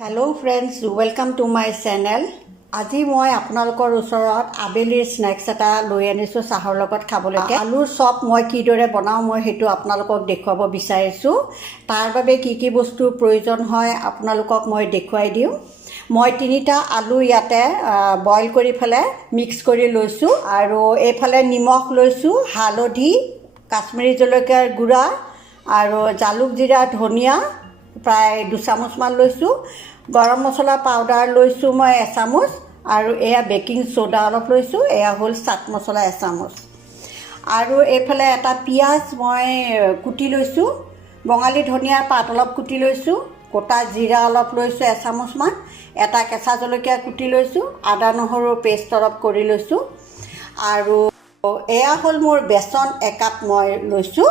Hello' friends, welcome to my channel. আজি মই আপোনালোকৰ ওচৰত আবেলিৰ স্নেক্স এটা লৈ আনিছোঁ চাহৰ লগত খাবলৈ। আলুৰ চপ মই কিদৰে বনাওঁ মই সেইটো আপোনালোকক দেখুৱাব বিচাৰিছোঁ। তাৰ বাবে কি কি বস্তুৰ প্ৰয়োজন হয় আপোনালোকক মই দেখুৱাই দিওঁ। মই 3টা আলু ইয়াতে বইল কৰি পেলাই মিক্স কৰি লৈছোঁ, আৰু এইফালে নিমখ লৈছোঁ, হালধি, কাশ্মীৰী জলকীয়াৰ গুড়া আৰু জালুক জিৰা ধনিয়া প্ৰায় 2 চামুচমান লৈছোঁ। গৰম মছলা পাউডাৰ লৈছোঁ মই 1 চামুচ, আৰু এয়া বেকিং ছ'ডা অলপ লৈছোঁ, এয়া হ'ল চাট মছলা 1 চামুচ। আৰু এইফালে এটা পিঁয়াজ মই কুটি লৈছোঁ, বঙালী ধনিয়াৰ পাত অলপ কুটি লৈছোঁ, গোটা জিৰা অলপ লৈছোঁ 1 চামুচমান, এটা কেঁচা জলকীয়া কুটি লৈছোঁ, আদা নহৰুৰ পেষ্ট অলপ কৰি লৈছোঁ, আৰু এয়া হ'ল মোৰ বেচন 1 কাপ মই লৈছোঁ।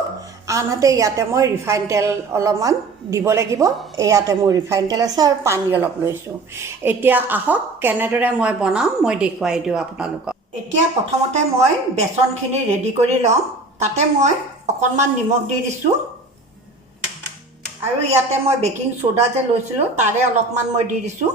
আনহাতে ইয়াতে মই ৰিফাইন তেল অলপমান দিব লাগিব। ইয়াতে মোৰ ৰিফাইন তেল আছে আৰু পানী অলপ লৈছোঁ। এতিয়া আহক কেনেদৰে মই বনাওঁ মই দেখুৱাই দিওঁ আপোনালোকক। এতিয়া প্ৰথমতে মই বেচনখিনি ৰেডি কৰি লওঁ। তাতে মই অকণমান নিমখ দি দিছোঁ, আৰু ইয়াতে মই বেকিং ছ'ডা যে লৈছিলোঁ তাৰে অলপমান মই দি দিছোঁ।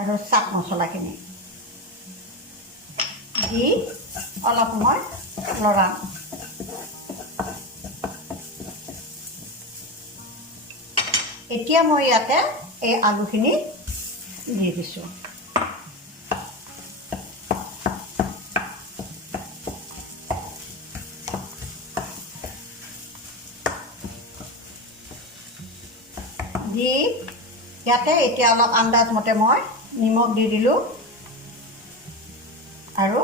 আৰু চাট মছলাখিনি দি অলপ মই লৰাম। এতিয়া মই ইয়াতে এই আলুখিনি দি দিছোঁ। দি ইয়াতে এতিয়া অলপ আন্দাজ মতে মই নিমখ দি দিলোঁ, আৰু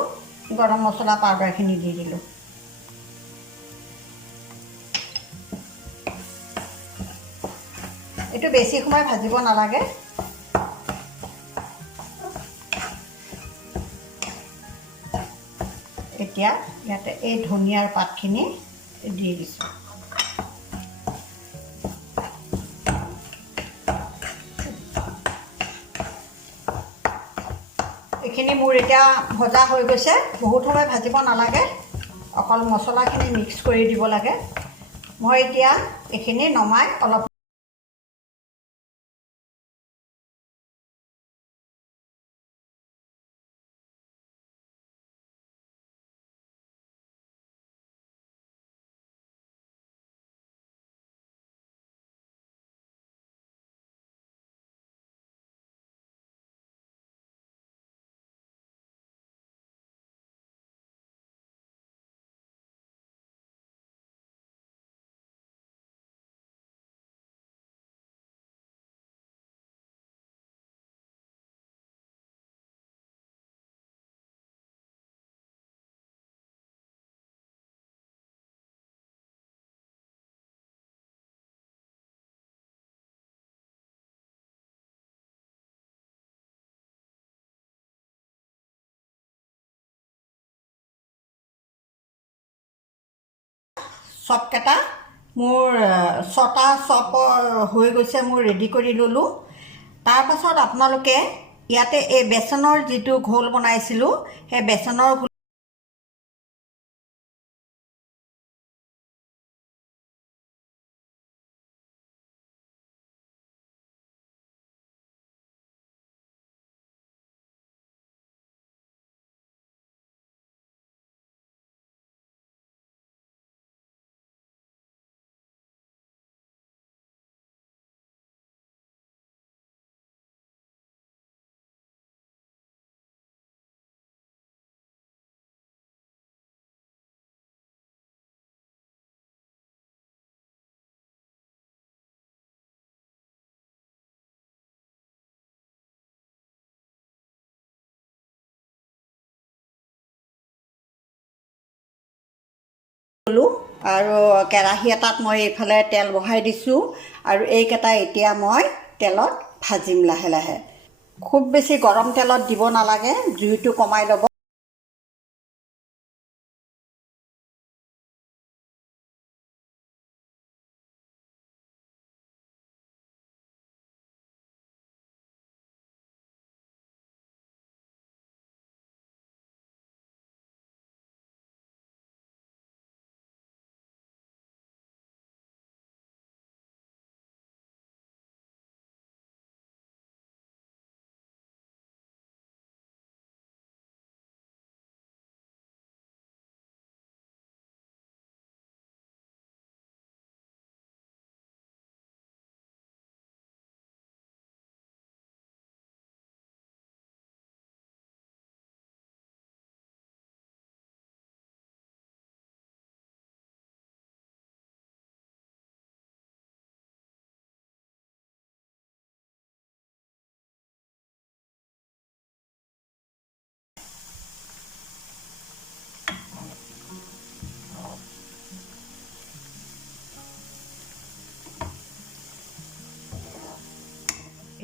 গৰম মছলা পাউডাৰখিনি দি দিলোঁ। এইটো বেছি সময় ভাজিব নালাগে। এতিয়া ইয়াতে এই ধনিয়াৰ পাতখিনি দি দিছোঁ। এইখিনি মোৰ এতিয়া ভজা হৈ গৈছে। বহুত সময় ভাজিব নালাগে, অকল মছলাখিনি মিক্স কৰি দিব লাগে। মই এতিয়া এইখিনি নমাই অলপ চপকেইটা মোৰ 6টা চপ হৈ গৈছে, মোৰ ৰেডি কৰি ল'লোঁ। তাৰপাছত আপোনালোকে ইয়াতে এই বেচনৰ যিটো ঘোল বনাইছিলোঁ, সেই বেচনৰ ঘোল আৰু কেৰাহী এটাত মই এইফালে তেল বহাই দিছোঁ আৰু এইকেইটা এতিয়া মই তেলত ভাজিম লাহে লাহে। খুব বেছি গৰম তেলত দিব নালাগে, জুইটো কমাই ল'ব।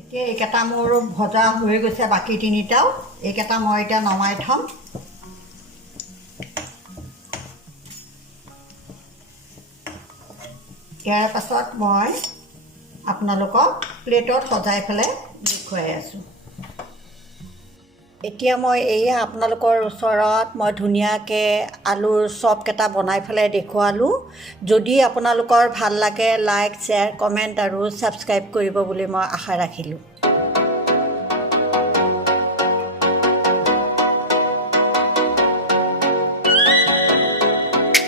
এতিয়া এইকেইটা মোৰ ভজা হৈ গৈছে, বাকী তিনিটাও। এইকেইটা মই এতিয়া নমাই থ'ম। ইয়াৰ পাছত মই আপোনালোকক প্লেটত সজাই পেলাই দেখুৱাই আছোঁ। এতিয়া মই এয়া আপোনালোকৰ ওচৰত মই ধুনীয়াকৈ আলুৰ চপকেইটা বনাই পেলাই দেখুৱালোঁ। যদি আপোনালোকৰ ভাল লাগে, লাইক, শ্বেয়াৰ, কমেণ্ট আৰু ছাবস্ক্ৰাইব কৰিব বুলি মই আশা ৰাখিলোঁ।